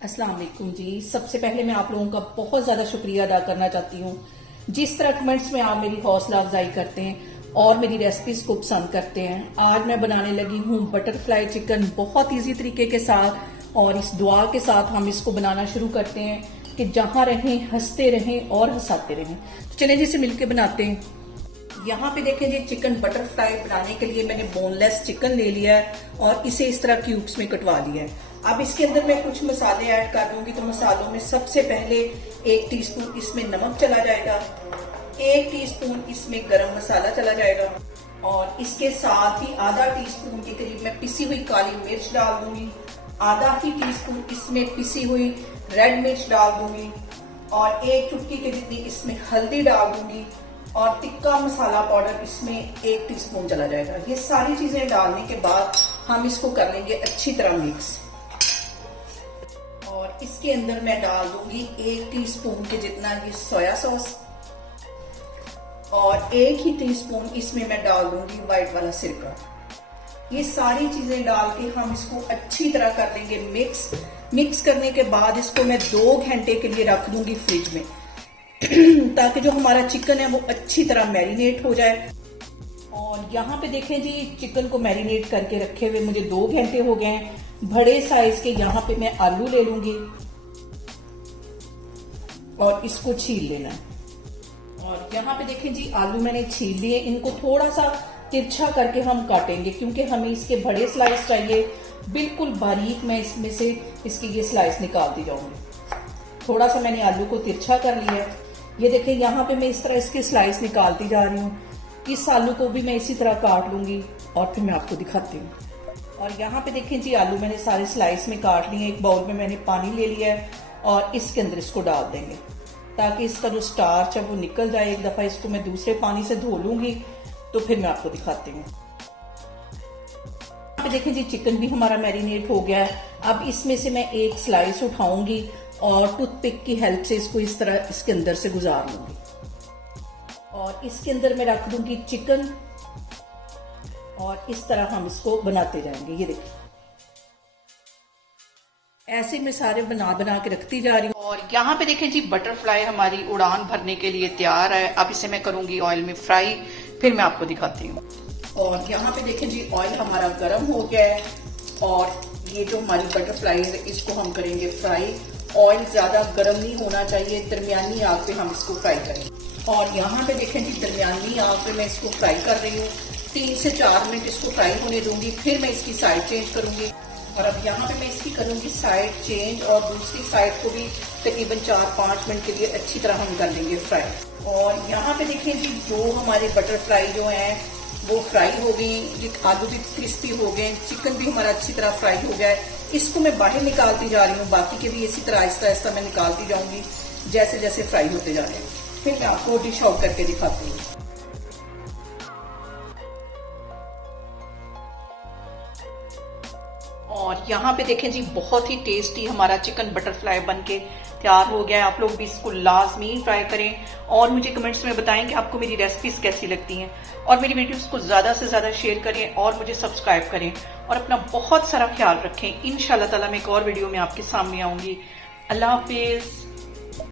अस्सलाम वालेकुम जी। सबसे पहले मैं आप लोगों का बहुत ज़्यादा शुक्रिया अदा करना चाहती हूँ। जिस तरह कमेंट्स में आप मेरी हौसला अफजाई करते हैं और मेरी रेसिपीज को पसंद करते हैं। आज मैं बनाने लगी हूँ बटरफ्लाई चिकन बहुत इजी तरीके के साथ, और इस दुआ के साथ हम इसको बनाना शुरू करते हैं कि जहाँ रहें हंसते रहें और हंसाते रहें। तो चलें जी, इसे मिलकर बनाते हैं। यहाँ पे देखें जी, चिकन बटरफ्लाई बनाने के लिए मैंने बोनलेस चिकन ले लिया है और इसे इस तरह क्यूब्स में कटवा लिया है। अब इसके अंदर मैं कुछ मसाले ऐड कर दूंगी। तो मसालों में सबसे पहले 1 टीस्पून इसमें नमक चला जाएगा, 1 टीस्पून इसमें गरम मसाला चला जाएगा, और इसके साथ ही आधा टीस्पून के करीब मैं पिसी हुई काली मिर्च डाल दूंगी, आधा ही टीस्पून इसमें पिसी हुई रेड मिर्च डाल दूंगी, और 1 चुटकी के जितनी इसमें हल्दी डाल दूंगी, और टिक्का मसाला पाउडर इसमें 1 टीस्पून चला जाएगा। ये सारी चीजें डालने के बाद हम इसको कर लेंगे अच्छी तरह मिक्स। और इसके अंदर मैं डाल दूंगी 1 टीस्पून के जितना ये सोया सॉस, और 1 ही टीस्पून इसमें मैं डाल दूंगी व्हाइट वाला सिरका। ये सारी चीजें डाल के हम इसको अच्छी तरह कर लेंगे मिक्स करने के बाद इसको मैं 2 घंटे के लिए रख दूंगी फ्रिज में ताकि जो हमारा चिकन है वो अच्छी तरह मैरिनेट हो जाए। और यहाँ पे देखें जी, चिकन को मैरिनेट करके रखे हुए मुझे 2 घंटे हो गए हैं। बड़े साइज के यहाँ पे मैं आलू ले लूंगी और इसको छील लेना है। और यहाँ पे देखें जी, आलू मैंने छील लिए। इनको थोड़ा सा तिरछा करके हम काटेंगे क्योंकि हमें इसके बड़े स्लाइस चाहिए। बिल्कुल बारीक मैं इसमें से इसकी ये स्लाइस निकालती जाऊंगी। थोड़ा सा मैंने आलू को तिरछा कर लिया है। ये देखें, यहाँ पे मैं इस तरह इसकी स्लाइस निकालती जा रही हूँ। इस आलू को भी मैं इसी तरह काट लूंगी और फिर मैं आपको दिखाती हूँ। और यहाँ पे देखें जी, आलू मैंने सारे स्लाइस में काट लिए। एक बाउल में मैंने पानी ले लिया है और इसके अंदर इसको डाल देंगे ताकि इसका जो स्टार्च है वो निकल जाए। एक दफा इसको मैं दूसरे पानी से धो लूंगी तो फिर मैं आपको दिखाती हूँ। यहाँ पे देखें जी, चिकन भी हमारा मैरिनेट हो गया है। अब इसमें से मैं एक स्लाइस उठाऊंगी और टूथपिक की हेल्प से इसको इस तरह इसके अंदर से गुजार लूंगी, और इसके अंदर मैं रख दूंगी चिकन, और इस तरह हम इसको बनाते जाएंगे। ये देखिए, ऐसे मैं सारे बना के रखती जा रही हूँ। और यहाँ पे देखें जी, बटरफ्लाई हमारी उड़ान भरने के लिए तैयार है। अब इसे मैं करूंगी ऑयल में फ्राई, फिर मैं आपको दिखाती हूँ। और यहाँ पे देखें जी, ऑयल हमारा गर्म हो गया है और ये जो हमारी बटरफ्लाई है इसको हम करेंगे फ्राई। ऑयल ज्यादा गर्म नहीं होना चाहिए, दरमियानी आग पे हम इसको फ्राई करेंगे। और यहाँ पे देखें जी, दरमियानी आग पे मैं इसको फ्राई कर रही हूँ। 3 से 4 मिनट इसको फ्राई होने दूंगी, फिर मैं इसकी साइड चेंज करूंगी। और अब यहाँ पे मैं इसकी करूंगी साइड चेंज, और दूसरी साइड को भी तकरीबन 4-5 मिनट के लिए अच्छी तरह हम कर लेंगे फ्राई। और यहाँ पे देखें जी, जो हमारे बटरफ्लाई जो है वो फ्राई हो गई, आलू भी क्रिस्पी हो गए, चिकन भी हमारा अच्छी तरह फ्राई हो गया है। इसको मैं बाहर निकालती जा रही हूँ। बाकी के भी इसी तरह आहिस्ता आहिस्ता मैं निकालती जाऊंगी जैसे जैसे फ्राई होते जा रहे हैं। फिर मैं आपको डिश आउट करके दिखाती हूँ। और यहाँ पे देखें जी, बहुत ही टेस्टी हमारा चिकन बटरफ्लाई बनके तैयार हो गया है। आप लोग भी इसको लाजमी ट्राई करें और मुझे कमेंट्स में बताएं कि आपको मेरी रेसिपीज कैसी लगती हैं, और मेरी वीडियोस को ज्यादा से ज्यादा शेयर करें और मुझे सब्सक्राइब करें, और अपना बहुत सारा ख्याल रखें। इंशाल्लाह ताला मैं एक और वीडियो में आपके सामने आऊंगी। अल्लाह हाफिज।